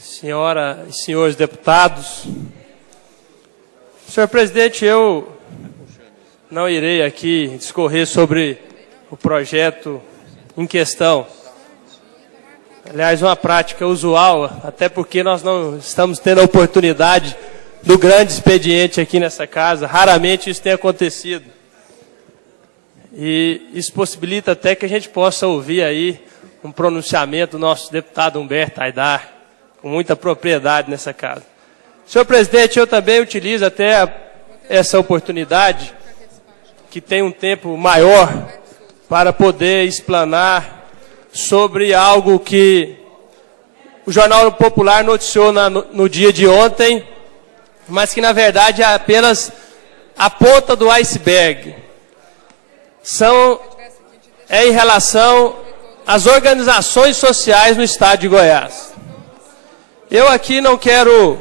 senhora e senhores deputados. Senhor presidente, eu não irei aqui discorrer sobre o projeto em questão. Aliás, uma prática usual, até porque nós não estamos tendo a oportunidade do grande expediente aqui nessa casa. Raramente isso tem acontecido. E isso possibilita até que a gente possa ouvir aí um pronunciamento do nosso deputado Humberto Aidar, com muita propriedade nessa casa. Senhor presidente, eu também utilizo até essa oportunidade, que tem um tempo maior, para poder explanar sobre algo que o Jornal Popular noticiou no dia de ontem, mas que na verdade é apenas a ponta do iceberg. É em relação às organizações sociais no estado de Goiás. Eu aqui não quero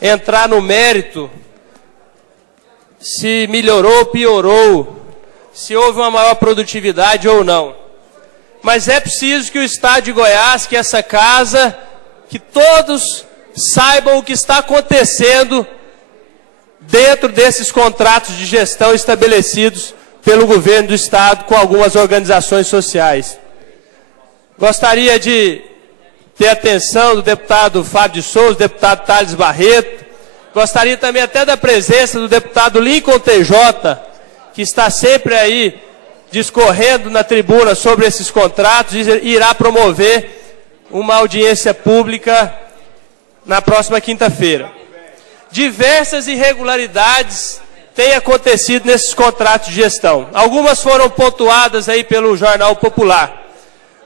entrar no mérito se melhorou ou piorou, se houve uma maior produtividade ou não. Mas é preciso que o estado de Goiás, que essa casa, que todos saibam o que está acontecendo dentro desses contratos de gestão estabelecidos pelo governo do estado com algumas organizações sociais. Gostaria de ter a atenção do deputado Fábio de Souza, do deputado Thales Barreto. Gostaria também até da presença do deputado Lincoln TJ, que está sempre aí discorrendo na tribuna sobre esses contratos e irá promover uma audiência pública na próxima quinta-feira. Diversas irregularidades têm acontecido nesses contratos de gestão. Algumas foram pontuadas aí pelo Jornal Popular,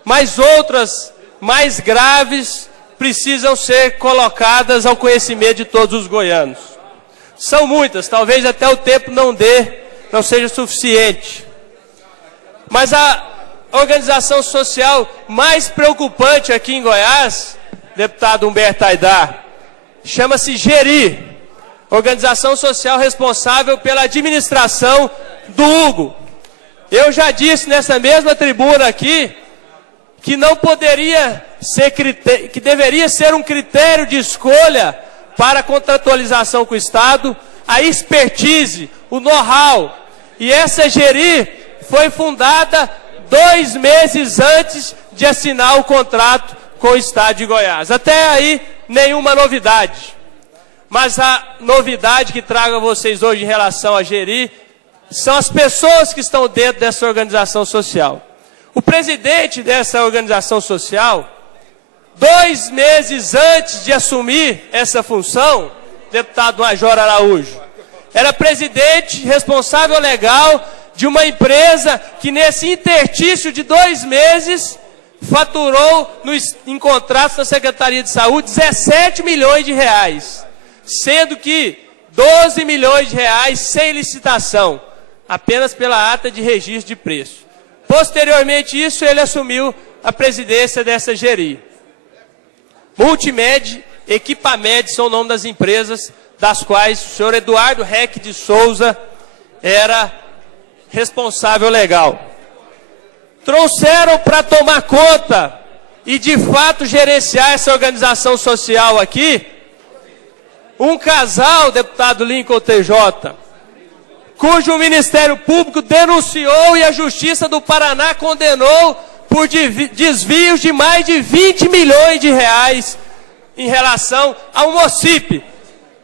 mas outras mais graves precisam ser colocadas ao conhecimento de todos os goianos. São muitas, talvez até o tempo não seja suficiente. Mas a organização social mais preocupante aqui em Goiás, deputado Humberto Aidar, chama-se GERI, organização social responsável pela administração do Hugo. Eu já disse nessa mesma tribuna aqui que não poderia ser que deveria ser um critério de escolha para a contratualização com o Estado, a expertise, o know-how. E essa GERI foi fundada 2 meses antes de assinar o contrato com o Estado de Goiás. Até aí, nenhuma novidade. Mas a novidade que trago a vocês hoje em relação à GERI são as pessoas que estão dentro dessa organização social. O presidente dessa organização social, 2 meses antes de assumir essa função, deputado Major Araújo, era presidente responsável legal de uma empresa que nesse interstício de 2 meses faturou em contratos da Secretaria de Saúde 17 milhões de reais, sendo que 12 milhões de reais sem licitação, apenas pela ata de registro de preço. Posteriormente isso, ele assumiu a presidência dessa GERI. Multimed, Equipamed são o nome das empresas das quais o senhor Eduardo Reck de Souza era responsável legal. Trouxeram para tomar conta e de fato gerenciar essa organização social aqui, um casal, deputado Lincoln TJ, cujo Ministério Público denunciou e a Justiça do Paraná condenou por desvios de mais de 20 milhões de reais em relação ao OCIP.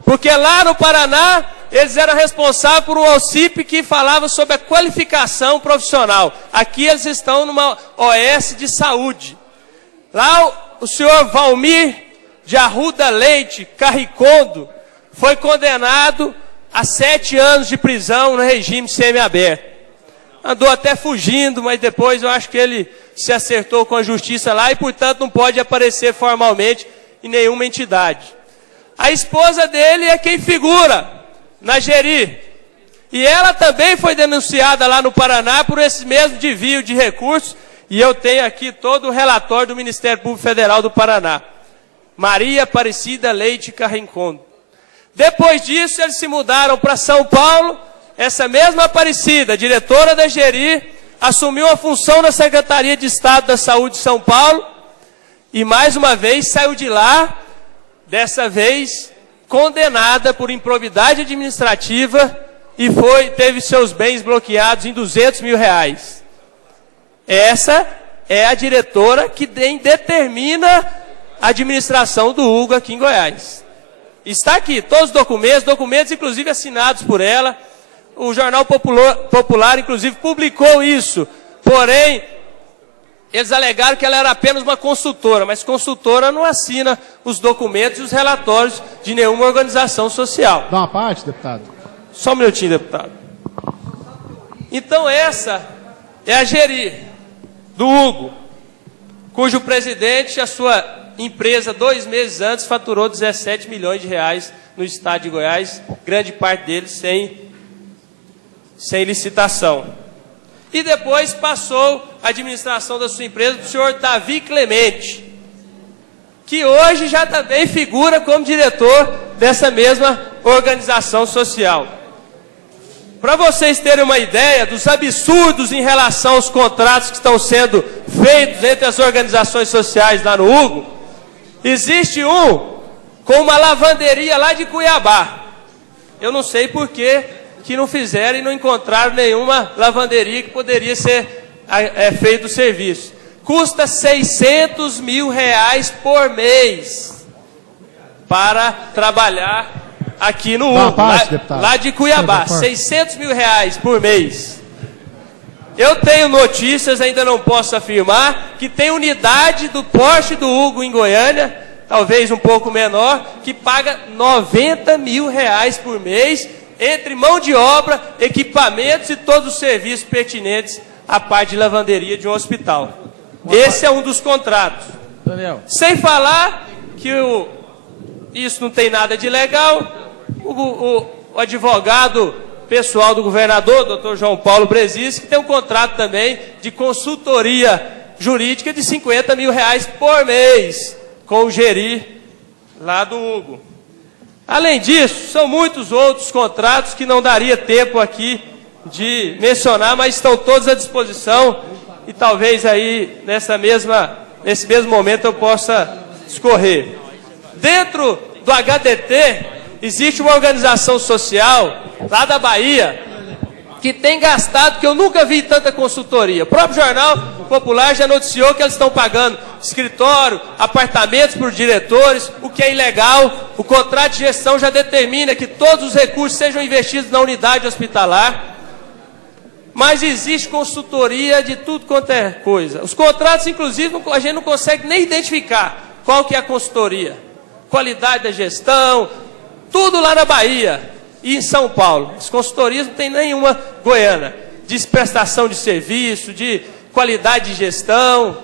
Porque lá no Paraná, eles eram responsáveis por um OCIP que falava sobre a qualificação profissional. Aqui eles estão numa OS de saúde. Lá o senhor Valmir de Arruda Leite Carricondo foi condenado a 7 anos de prisão no regime semiaberto. Andou até fugindo, mas depois eu acho que ele se acertou com a justiça lá e, portanto, não pode aparecer formalmente em nenhuma entidade. A esposa dele é quem figura na GERI. E ela também foi denunciada lá no Paraná por esse mesmo desvio de recursos. E eu tenho aqui todo o relatório do Ministério Público Federal do Paraná. Maria Aparecida Leite Carricondo. Depois disso, eles se mudaram para São Paulo. Essa mesma Aparecida, diretora da GERI, assumiu a função na Secretaria de Estado da Saúde de São Paulo. E mais uma vez saiu de lá dessa vez condenada por improbidade administrativa e teve seus bens bloqueados em R$200 mil. Essa é a diretora que determina a administração do Hugo aqui em Goiás. Está aqui, todos os documentos inclusive assinados por ela. O Jornal Popular inclusive, publicou isso. Porém, eles alegaram que ela era apenas uma consultora, mas consultora não assina os documentos e os relatórios de nenhuma organização social. Dá uma parte, deputado? Só um minutinho, deputado. Então essa é a Geri, do Hugo, cujo presidente, a sua empresa, 2 meses antes, faturou R$17 milhões no estado de Goiás, grande parte deles sem licitação. E depois passou a administração da sua empresa para o senhor Davi Clemente, que hoje já também figura como diretor dessa mesma organização social. Para vocês terem uma ideia dos absurdos em relação aos contratos que estão sendo feitos entre as organizações sociais lá no Hugo, existe um com uma lavanderia lá de Cuiabá. Eu não sei por que não fizeram e não encontraram nenhuma lavanderia que poderia ser feito o serviço. Custa R$600 mil por mês para trabalhar aqui no Hugo, lá de Cuiabá. R$600 mil por mês. Eu tenho notícias, ainda não posso afirmar, que tem unidade do porte do Hugo em Goiânia, talvez um pouco menor, que paga R$90 mil por mês, entre mão de obra, equipamentos e todos os serviços pertinentes à parte de lavanderia de um hospital. Esse é um dos contratos. Daniel. Sem falar que isso não tem nada de legal. O advogado pessoal do governador, doutor João Paulo Brezis, que tem um contrato também de consultoria jurídica de R$50 mil por mês com o Geri lá do Hugo. Além disso, são muitos outros contratos que não daria tempo aqui de mencionar, mas estão todos à disposição e talvez aí nesse mesmo momento eu possa discorrer. Dentro do HDT existe uma organização social lá da Bahia que tem gastado, que eu nunca vi tanta consultoria. O próprio Jornal Popular já noticiou que eles estão pagando escritório, apartamentos por diretores, o que é ilegal. O contrato de gestão já determina que todos os recursos sejam investidos na unidade hospitalar. Mas existe consultoria de tudo quanto é coisa. Os contratos, inclusive, a gente não consegue nem identificar qual que é a consultoria. Qualidade da gestão, tudo lá na Bahia e em São Paulo. As consultorias não tem nenhuma goiana. De prestação de serviço, de qualidade de gestão.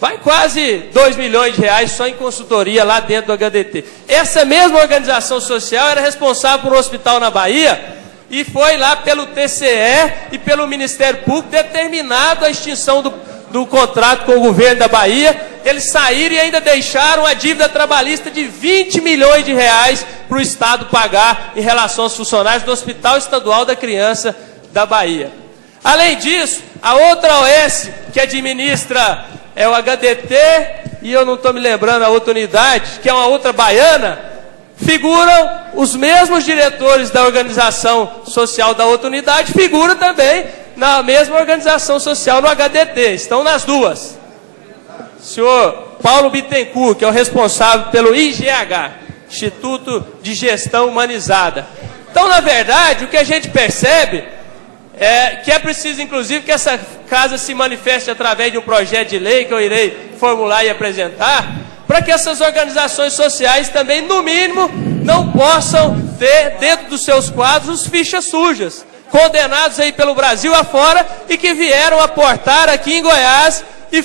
Vai quase R$2 milhões só em consultoria lá dentro do HDT. Essa mesma organização social era responsável por um hospital na Bahia e foi lá pelo TCE e pelo Ministério Público determinado a extinção do contrato com o governo da Bahia. Eles saíram e ainda deixaram a dívida trabalhista de R$20 milhões para o Estado pagar em relação aos funcionários do Hospital Estadual da Criança da Bahia. Além disso, a outra OS que administra é o HDT, e eu não estou me lembrando a outra unidade, que é uma outra baiana, figuram os mesmos diretores da organização social da outra unidade, figuram também na mesma organização social no HDT, estão nas duas. O senhor Paulo Bittencourt, que é o responsável pelo IGH, Instituto de Gestão Humanizada. Então, na verdade, o que a gente percebe é que é preciso, inclusive, que essa casa se manifeste através de um projeto de lei que eu irei formular e apresentar, para que essas organizações sociais também, no mínimo, não possam ter dentro dos seus quadros fichas sujas, condenados aí pelo Brasil afora e que vieram aportar aqui em Goiás e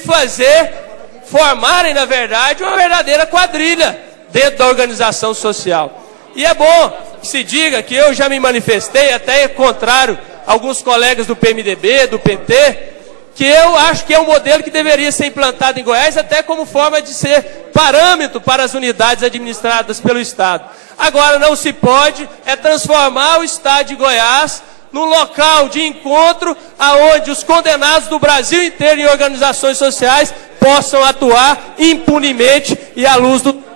formarem, na verdade, uma verdadeira quadrilha dentro da organização social. E é bom que se diga que eu já me manifestei, até contrário a alguns colegas do PMDB, do PT, que eu acho que é um modelo que deveria ser implantado em Goiás, até como forma de ser parâmetro para as unidades administradas pelo Estado. Agora, não se pode transformar o Estado de Goiás num local de encontro aonde os condenados do Brasil inteiro em organizações sociais possam atuar impunemente e à luz do